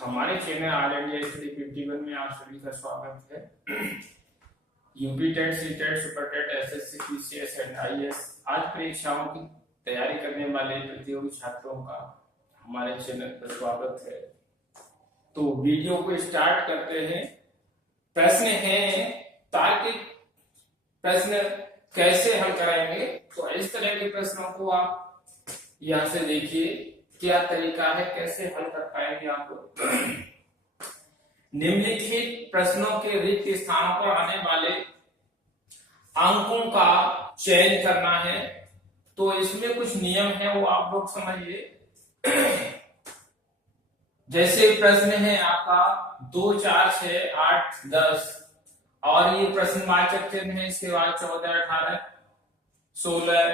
हमारे channel all India study 51 में आप सभी का स्वागत है। UP TET, C TET, super TET, SSC, PCS and IAS आज परीक्षाओं की तैयारी करने वाले प्रतियोगी छात्रों का हमारे चैनल पर स्वागत है। तो वीडियो को स्टार्ट करते हैं। प्रश्न है तार्किक प्रश्न कैसे हल कराएंगे। तो इस तरह के प्रश्नों को आप यहाँ से देखिए क्या तरीका है, कैसे हल कर पाएंगे आप लोग। निम्नलिखित प्रश्नों के रिक्त स्थानों पर आने वाले अंकों का चयन करना है। तो इसमें कुछ नियम है वो आप लोग समझिए। जैसे प्रश्न है आपका 2, 4, 6, 8, 10 और ये प्रश्नवाचक चिन्ह है, इसके बाद 14, 18, 16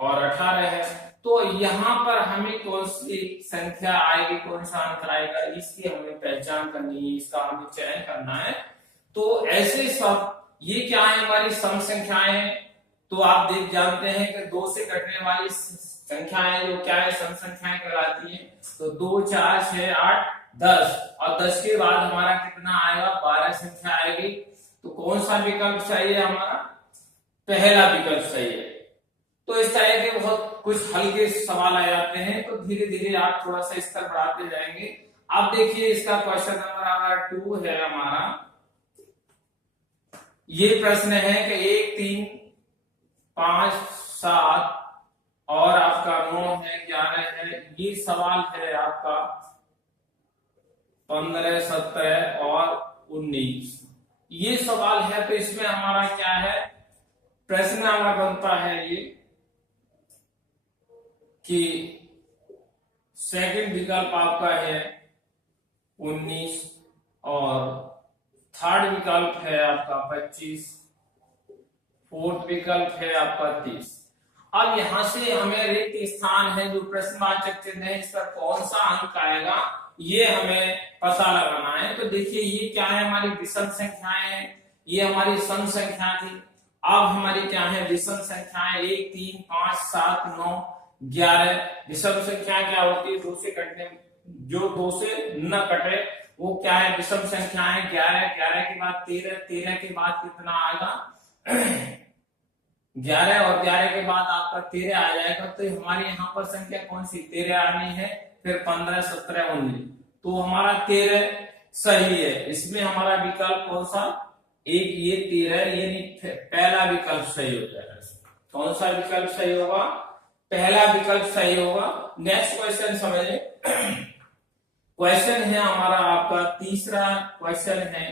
और 18 है। तो यहाँ पर हमें कौन सी संख्या आएगी, कौन सा अंक आएगा, इसकी हमें पहचान करनी है, इसका हमें चयन करना है। तो ऐसे सब ये क्या है, हमारी सम संख्याएं हैं। तो आप देख जानते हैं कि 2 से कटने वाली संख्याएं जो क्या है, सम संख्याएं कहलाती हैं। तो 2, 4, 6, 8, 10 और 10 के बाद हमारा कितना आएगा, 12 संख्या आएगी। तो कौन सा विकल्प सही है, हमारा पहला विकल्प सही है। तो इस तरह के बहुत कुछ हल्के सवाल आ जाते हैं। तो धीरे धीरे आप थोड़ा सा स्तर बढ़ाते जाएंगे। अब देखिए इसका क्वेश्चन नंबर हमारा 2 है। हमारा ये प्रश्न है कि 1, 3, 5, 7 और आपका 9 है, 11 है। ये सवाल है आपका 15, 17 और 19। ये सवाल है। तो इसमें हमारा क्या है, प्रश्न हमारा बनता है ये कि सेकंड विकल्प आपका है 19 और थर्ड विकल्प है आपका 25, फोर्थ विकल्प है आपका 30। अब यहां से हमें रिक्त स्थान है जो प्रश्नवाचक चिन्ह है, इस पर कौन सा अंक आएगा ये हमें पता लगाना है। तो देखिए ये क्या है, हमारी विषम संख्याएं हैं, ये हमारी सम संख्या थी। अब हमारी क्या है, विषम संख्याएं 1, 3, 5, 7, 9, 11। विषम संख्या क्या होती है, 2 से कटने, जो 2 से न कटे वो क्या है, विषम संख्याएं 11, 11 के बाद 13, 13 के बाद कितना आएगा 11 और 11 के बाद आपका 13 आ जाएगा। तो हमारी यहाँ पर संख्या कौन सी, 13 आनी है। फिर 15, 17, 19। तो हमारा 13 सही है। इसमें हमारा विकल्प कौन सा, एक ये 13, ये पहला विकल्प सही हो जाएगा। कौन सा विकल्प सही होगा, पहला विकल्प सही होगा। नेक्स्ट क्वेश्चन समझिए। क्वेश्चन है हमारा आपका तीसरा क्वेश्चन है,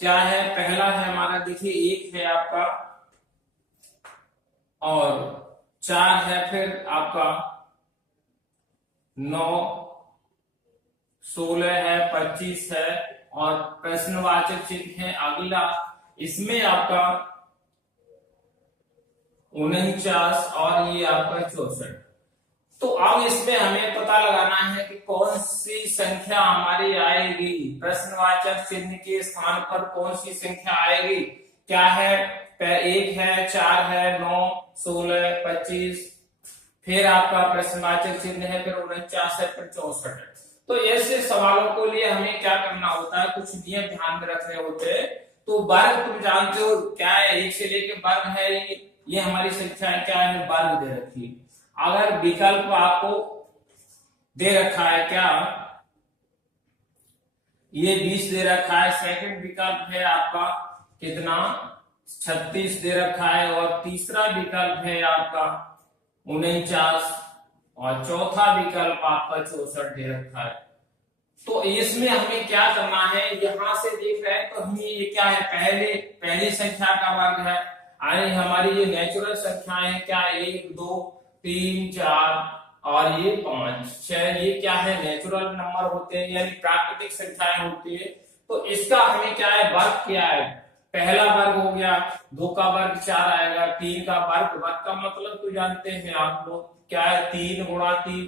क्या है, पहला है हमारा देखिए 1 है आपका और 4 है, फिर आपका 9, 16 है, 25 है और प्रश्नवाचक चिन्ह है अगला। इसमें आपका 49 और ये आपका 64। तो अब इसमें हमें पता लगाना है कि कौन सी संख्या हमारी आएगी, प्रश्नवाचक चिन्ह के स्थान पर कौन सी संख्या आएगी। क्या है, 1 है, 4 है, 9, 16, 25, फिर आपका प्रश्नवाचक चिन्ह है, फिर 49 है, फिर 64 है। तो ऐसे सवालों को लिए हमें क्या करना होता है, कुछ नियम ध्यान में रखने होते हैं। तो वर्ग तुम जानते हो क्या है, 1 से लेके वर्ग है, ये हमारी संख्या क्या है, वर्ग दे रखी है। अगर विकल्प आपको दे रखा है क्या, ये 20 दे रखा है, सेकंड विकल्प है आपका कितना 36 दे रखा है और तीसरा विकल्प है आपका 49 और चौथा विकल्प आपका 64 दे रखा है। तो इसमें हमें क्या करना है, यहां से देख रहे हैं तो हमें ये क्या है, पहली संख्या का वर्ग है। यानी हमारी ये नेचुरल संख्याएं है क्या, 1, 2, 3, 4 और ये 5, 6, ये क्या है, नेचुरल नंबर होते हैं, यानी प्राकृतिक संख्याएं होती है। तो इसका हमें क्या है, वर्ग क्या है, पहला वर्ग हो गया, 2 का वर्ग 4 आएगा, 3 का वर्ग, वर्ग का मतलब तो जानते हैं आप लोग क्या है, 3 गुणा 3,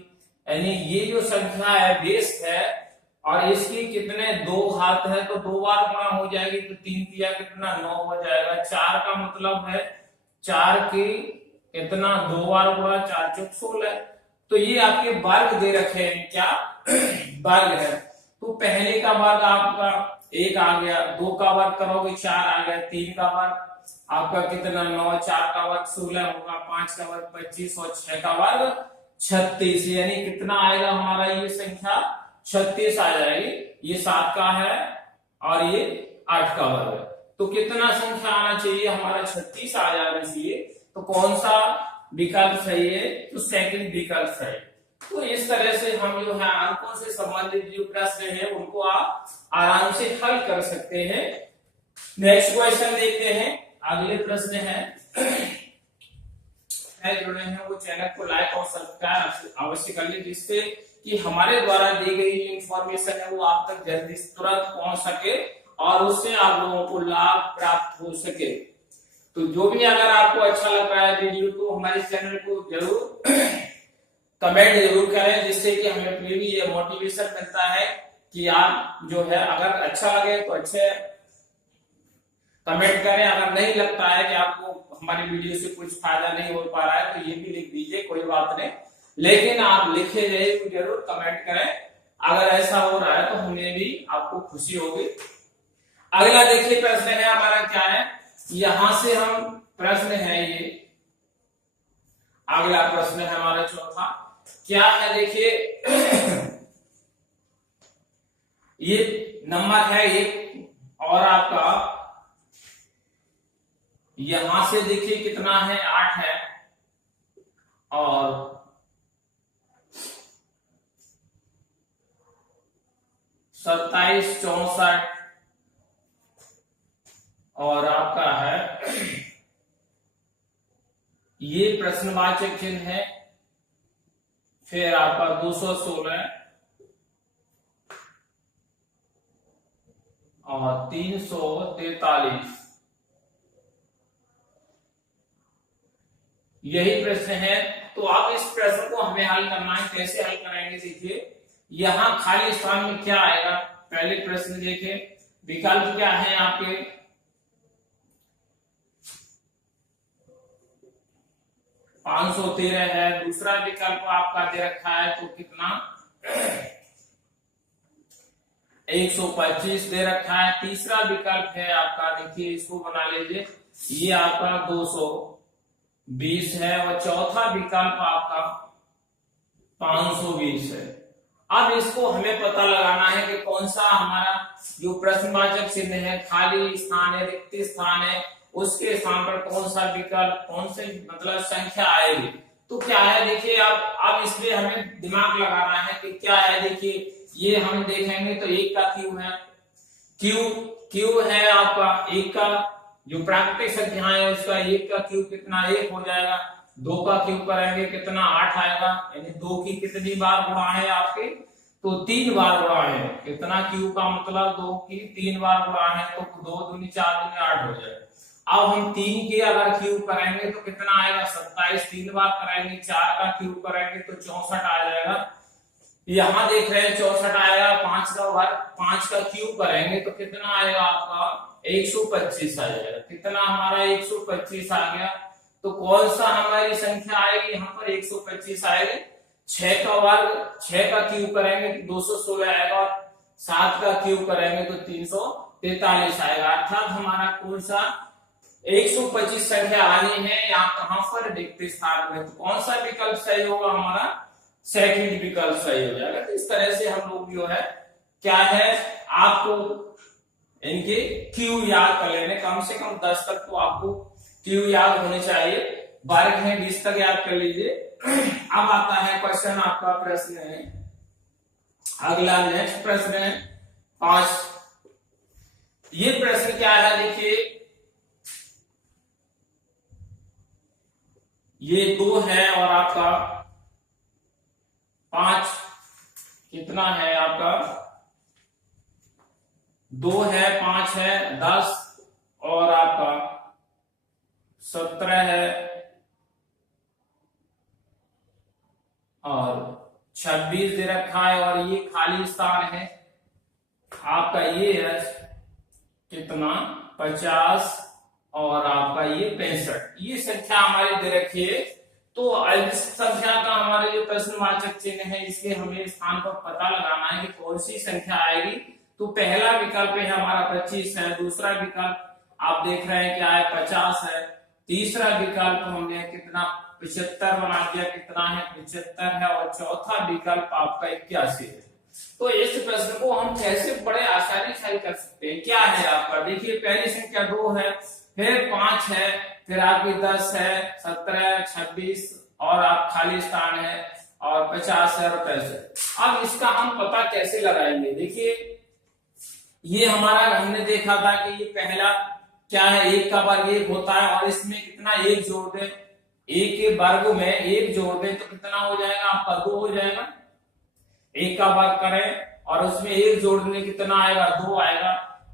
यानी ये जो संख्या है बेस है और इसकी कितने 2 घात है, तो 2 बार गुणा हो जाएगी। तो 3 किया कितना 9 हो जाएगा। 4 का मतलब है 4 की कितना 2 बार गुणा 4 चौक 16। तो ये आपके वर्ग दे रखे हैं, क्या वर्ग है। तो पहले का वर्ग आपका 1 आ गया, 2 का वर्ग करोगे 4 आ गया, 3 का वर्ग आपका कितना 9, 4 का वर्ग 16 होगा, 5 का वर्ग 25 और 6 का वर्ग 36, यानी कितना आएगा हमारा ये संख्या 36 आ जाएगी। ये 7 का है और ये 8 का वर्ग है, तो कितना संख्या आना चाहिए हमारा 36 आ जाना चाहिए। तो कौन सा विकल्प सही है, तो सेकंड विकल्प सही है। तो इस तरह से हम जो है अंकों से संबंधित जो प्रश्न है उनको आप आराम से हल कर सकते हैं। नेक्स्ट क्वेश्चन देखते हैं। अगले प्रश्न है जुड़े हैं वो चैनल को लाइक और सब्सक्राइब अवश्य कर लें, जिससे कि हमारे द्वारा दी गई इंफॉर्मेशन है वो आप तक जल्दी तुरंत पहुंच सके और उससे आप लोगों को लाभ प्राप्त हो सके। तो जो भी अगर आपको अच्छा लग रहा है वीडियो तो हमारे चैनल को जरूर कमेंट जरूर करें, जिससे कि हमें भी ये मोटिवेशन मिलता है कि आप जो है अगर अच्छा लगे तो अच्छे कमेंट करें। अगर नहीं लगता है कि आपको हमारी वीडियो से कुछ फायदा नहीं हो पा रहा है तो ये भी लिख दीजिए, कोई बात नहीं, लेकिन आप लिखे गए तो जरूर कमेंट करें। अगर ऐसा हो रहा है तो हमें भी आपको खुशी होगी। अगला देखिए प्रश्न है हमारा क्या है, यहां से हम प्रश्न है ये अगला प्रश्न है हमारा चौथा, क्या है देखिए ये नंबर है 1 और आपका यहां से देखिए कितना है 8 है और 27, 64 और आपका है ये प्रश्नवाचक चिन्ह है, फिर आपका 216 और 343, यही प्रश्न है। तो आप इस प्रश्न को हमें हल करना है, कैसे हल कराएंगे देखिए। यहां खाली स्थान में क्या आएगा, पहले प्रश्न देखें, विकल्प क्या है आपके 513 है, दूसरा विकल्प आपका दे रखा है तो कितना 125 दे रखा है, तीसरा विकल्प है आपका देखिए इसको बना लीजिए ये आपका 220 है और चौथा विकल्प आपका 520 है। अब इसको हमें पता लगाना है कि कौन सा हमारा जो प्रश्नवाचक चिन्ह है, खाली स्थान है, रिक्त स्थान है, उसके स्थान पर कौन सा विकल्प, कौन से मतलब संख्या आएगी। तो क्या है देखिए अब इसलिए हमें दिमाग लगाना है कि क्या है देखिए, ये हम देखेंगे तो 1 का क्यू है, क्यू है आपका 1 का जो प्राकृतिक संख्या है उसका 1 का क्यू कितना 1 हो जाएगा, 2 का क्यू करेंगे कितना 8 आएगा, यानी 2 की कितनी बार गुणा है आपके, तो 3 बार गुणा है, कितना क्यू का मतलब 2 की 3 बार गुणा है, तो 2 दूनी 4 दूनी 8 हो जाएगा। अब हम 3 के अगर क्यू करेंगे तो कितना आएगा 27, 3 बार करेंगे, 4 का क्यू करेंगे तो 64 आ जाएगा, यहां देख रहे हैं 64 आएगा, 5 का वर्ग 5 का क्यू करेंगे तो कितना आएगा आपका 125 आ जाएगा, कितना हमारा 125 आ गया। तो कौन सा हमारी संख्या आएगी यहाँ पर 125 आएगी, 6 का वर्ग 6 का क्यू करेंगे तो 216 आएगा, 7 का क्यू करेंगे तो 343 आएगा। अर्थात हमारा कौन सा 125 संख्या आनी है यहाँ कहां पर रिक्त स्थान में, तो कौन सा विकल्प सही होगा हमारा सेकंड विकल्प सही हो जाएगा। तो इस तरह से हम लोग जो है क्या है आपको इनके क्यू याद कर लेने, कम से कम 10 तक तो आपको क्यू याद होने चाहिए, वर्ग है 20 तक याद कर लीजिए। अब आता है क्वेश्चन आपका प्रश्न है अगला, नेक्स्ट प्रश्न है 5। ये प्रश्न क्या है देखिए, ये 2 है और आपका 5 कितना है आपका 2 है, 5 है, 10 और आपका 17 है और 26 दे रखा है और ये खाली स्थान है आपका, ये है कितना 50 और आपका ये 65, ये संख्या हमारी दे रखी है। तो इस संख्या का हमारे जो प्रश्नवाचक चिन्ह है इसके हमें स्थान पर पता लगाना है कि कौन सी संख्या आएगी। तो पहला विकल्प है हमारा 25 है, दूसरा विकल्प आप देख रहे हैं क्या है 50 है, तीसरा विकल्प हमने कितना 75 बना दिया, कितना है 75 है, और चौथा विकल्प आपका 81 है। तो इस प्रश्न को हम कैसे बड़े आसानी से हल कर सकते हैं। क्या है आपका, देखिए पहली संख्या 2 है, फिर 5 है, फिर आपकी 10 है, 17, 26 और आप खाली स्थान है, और 50 है और 65। अब इसका हम पता कैसे लगाएंगे। देखिए ये हमारा हमने देखा था कि ये पहला क्या है, 1 का वर्ग 1 होता है, और इसमें कितना 1 जोड़ दें, 1 के वर्ग में 1 जोड़ दें तो कितना हो जाएगा आपका 2 हो जाएगा। 1 का वर्ग करें और उसमें 1 जोड़ने कितना आएगा 2 आएगा।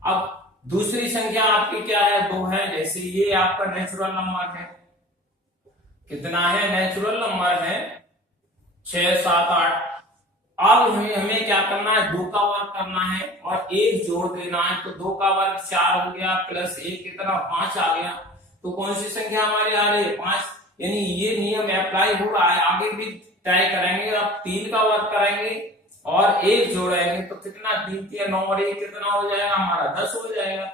अब दूसरी संख्या आपकी क्या है 2 है, जैसे ये आपका नेचुरल नंबर है, कितना है नेचुरल नंबर है 6, 7, 8। अब हमें क्या करना है 2 का वर्ग करना है और 1 जोड़ देना है, तो 2 का वर्ग 4 हो गया, प्लस 1 कितना 5 आ गया। तो कौन सी संख्या हमारी आ रही है 5, यानी ये नियम अप्लाई हो रहा है, आगे भी ट्राई करेंगे। अब 3 का वर्ग करेंगे और 1 जोड़ेंगे तो कितना 3 3 9 और 1 कितना हो जाएगा हमारा 10 हो जाएगा।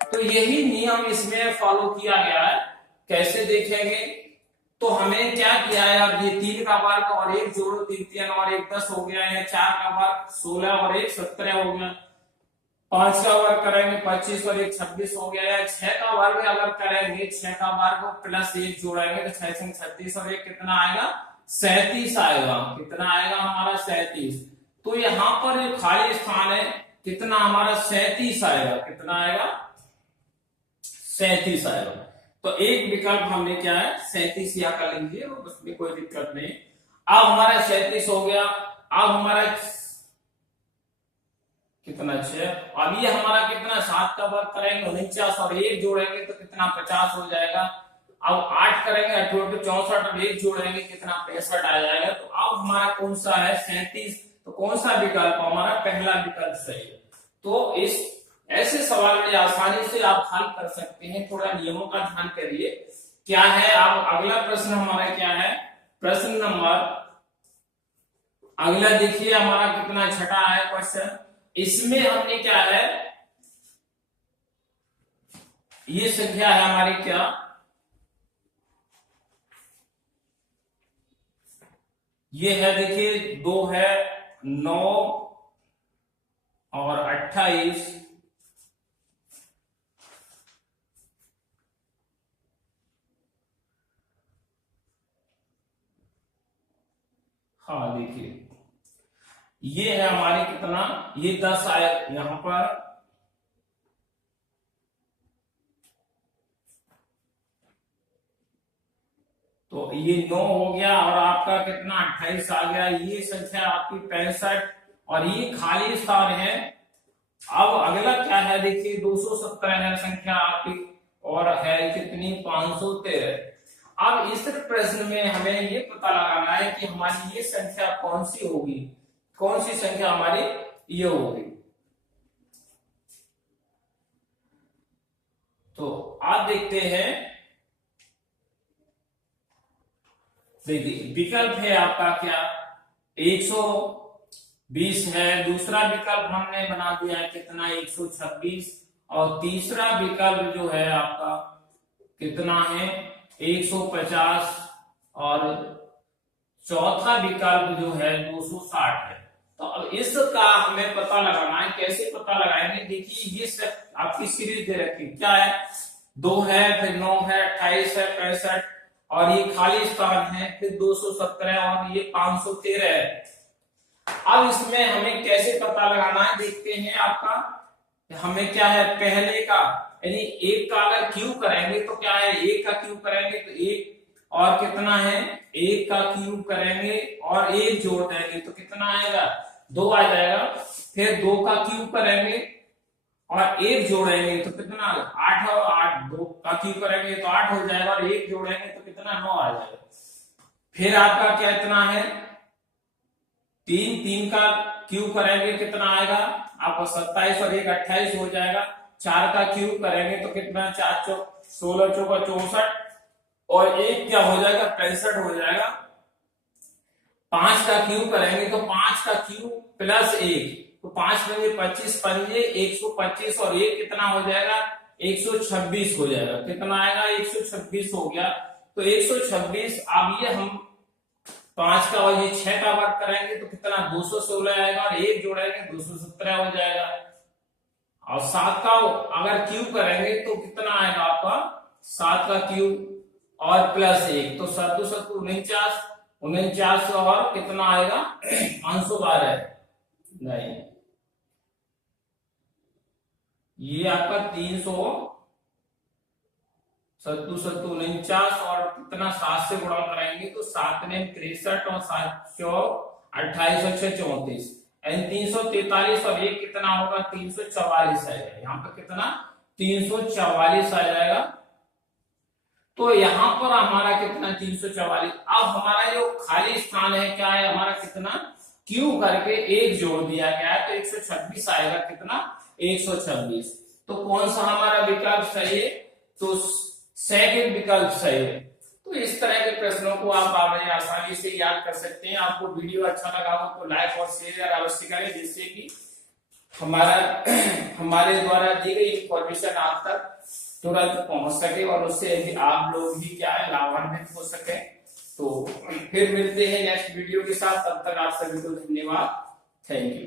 तो यही नियम इसमें फॉलो किया गया है। कैसे देखेंगे, तो हमें क्या किया है, अब ये 3 का वर्ग और 1 जोड़ो, 3 3 और 1 10 हो गया है, 4 का वर्ग 16 और 1 17 हो गया, 5 का वर्ग करेंगे 25 और 1 26 हो गया है, 6 का वर्ग अगर करेंगे 6 का वर्ग प्लस 1 जोड़ेंगे तो 6 से 36 और 1 कितना आएगा 37 आएगा, कितना आएगा हमारा 37। तो यहाँ पर जो खाली स्थान है कितना हमारा 37 आएगा, कितना आएगा 37 आएगा। तो एक विकल्प हमने क्या है 37 यहाँ कर लीजिए, उसमें कोई दिक्कत नहीं। अब हमारा 37 हो गया, अब हमारा कितना 6, अब ये हमारा कितना 7 का वर्ग करेंगे 49 और 1 जोड़ेंगे तो कितना 50 हो जाएगा। अब 8 करेंगे 68 64 और 1 जोड़ेंगे कितना 65 आ जाएगा। तो अब हमारा कौन सा है 37, तो कौन सा विकल्प हमारा पहला विकल्प सही है। तो इस ऐसे सवाल में आसानी से आप हल कर सकते हैं, थोड़ा नियमों का ध्यान करिए। क्या है, अब अगला प्रश्न हमारा क्या है, प्रश्न नंबर अगला देखिए हमारा कितना छठा है क्वेश्चन। इसमें हमने क्या है, ये संख्या है हमारी क्या, ये है देखिए 2 है, 9 और 28, हाँ देखिए ये है हमारी कितना, ये 10 आए यहां पर, तो ये 9 हो गया और आपका कितना 28 आ गया। ये संख्या आपकी 65 और ये खाली स्थान है। अब अगला क्या है देखिए 217 है संख्या आपकी और है कितनी 513। अब इस प्रश्न में हमें ये पता लगाना है कि हमारी ये संख्या कौन सी होगी, कौन सी संख्या हमारी ये होगी। तो आप देखते हैं, देखिए विकल्प है आपका क्या 120 है, दूसरा विकल्प हमने बना दिया है कितना 126 और तीसरा विकल्प जो है आपका कितना है 150 और चौथा विकल्प जो है 260 है। तो अब इसका हमें पता लगाना है, कैसे पता लगाएंगे, देखिए ये सब आपकी सीरीज दे रखी क्या है 2 है, फिर 9 है, 28 है, 65 और ये खाली स्थान है, फिर 217 और ये 513 है। अब इसमें हमें कैसे पता लगाना है देखते हैं। आपका हमें क्या है पहले का यानी 1 का अगर क्यूब करेंगे तो क्या है 1 का क्यूब करेंगे तो 1 और कितना है 1 का क्यूब करेंगे और 1 जोड़ देंगे तो कितना आएगा 2 आ जाएगा। फिर 2 का क्यूब करेंगे और 1 जोड़ेंगे तो कितना 8 और 8 2 का क्यूब करेंगे तो 8 हो जाएगा और 1 जोड़ेंगे तो कितना 9 आ जाएगा। फिर आपका क्या इतना है 3 का क्यूब करेंगे कितना आएगा आपको 27 और 1 28 हो जाएगा। 4 का क्यूब करेंगे तो कितना 4 16 चौका 64 और एक क्या हो जाएगा, 65 हो जाएगा। 5 का क्यूब करेंगे तो 5 का क्यूब प्लस 1, तो 5 में 25 पंजे 125 और 1 कितना हो जाएगा, 126 हो जाएगा। कितना आएगा, 126 हो गया। तो 126, अब ये हम 5 का और ये 6 का वर्ग करेंगे तो कितना, 216 आएगा, और 1 जोड़ेंगे 217 हो जाएगा। और 7 का अगर क्यूब करेंगे तो कितना आएगा आपका, 7 का क्यूब और प्लस 1, तो 7 7 49, 49 और कितना आएगा 512, नहीं ये आपका 300, 7 7 49 और कितना 7 से गुणा करेंगे तो 7 में 63 और 7 चौक 28 और 6 34, 343 और ये कितना होगा, 344 आएगा। यहाँ पर कितना, 344 आ जाएगा। तो यहाँ पर हमारा कितना, 344। अब हमारा जो खाली स्थान है क्या है हमारा, कितना, क्यू करके 1 जोड़ दिया गया है तो 126 आएगा। कितना, 126। तो कौन सा हमारा विकल्प सही है, तो सेकंड विकल्प सही है। तो इस तरह के प्रश्नों को आप बड़े आसानी से याद कर सकते हैं। आपको वीडियो अच्छा लगा हो तो लाइक और शेयर अवश्य करें, जिससे कि हमारे द्वारा दी गई इंफॉर्मेशन आप तक तुरंत पहुंच सके और उससे आप लोग भी क्या है, लाभान्वित हो सके। तो फिर मिलते हैं नेक्स्ट वीडियो के साथ, तब तक आप सभी को धन्यवाद, थैंक यू।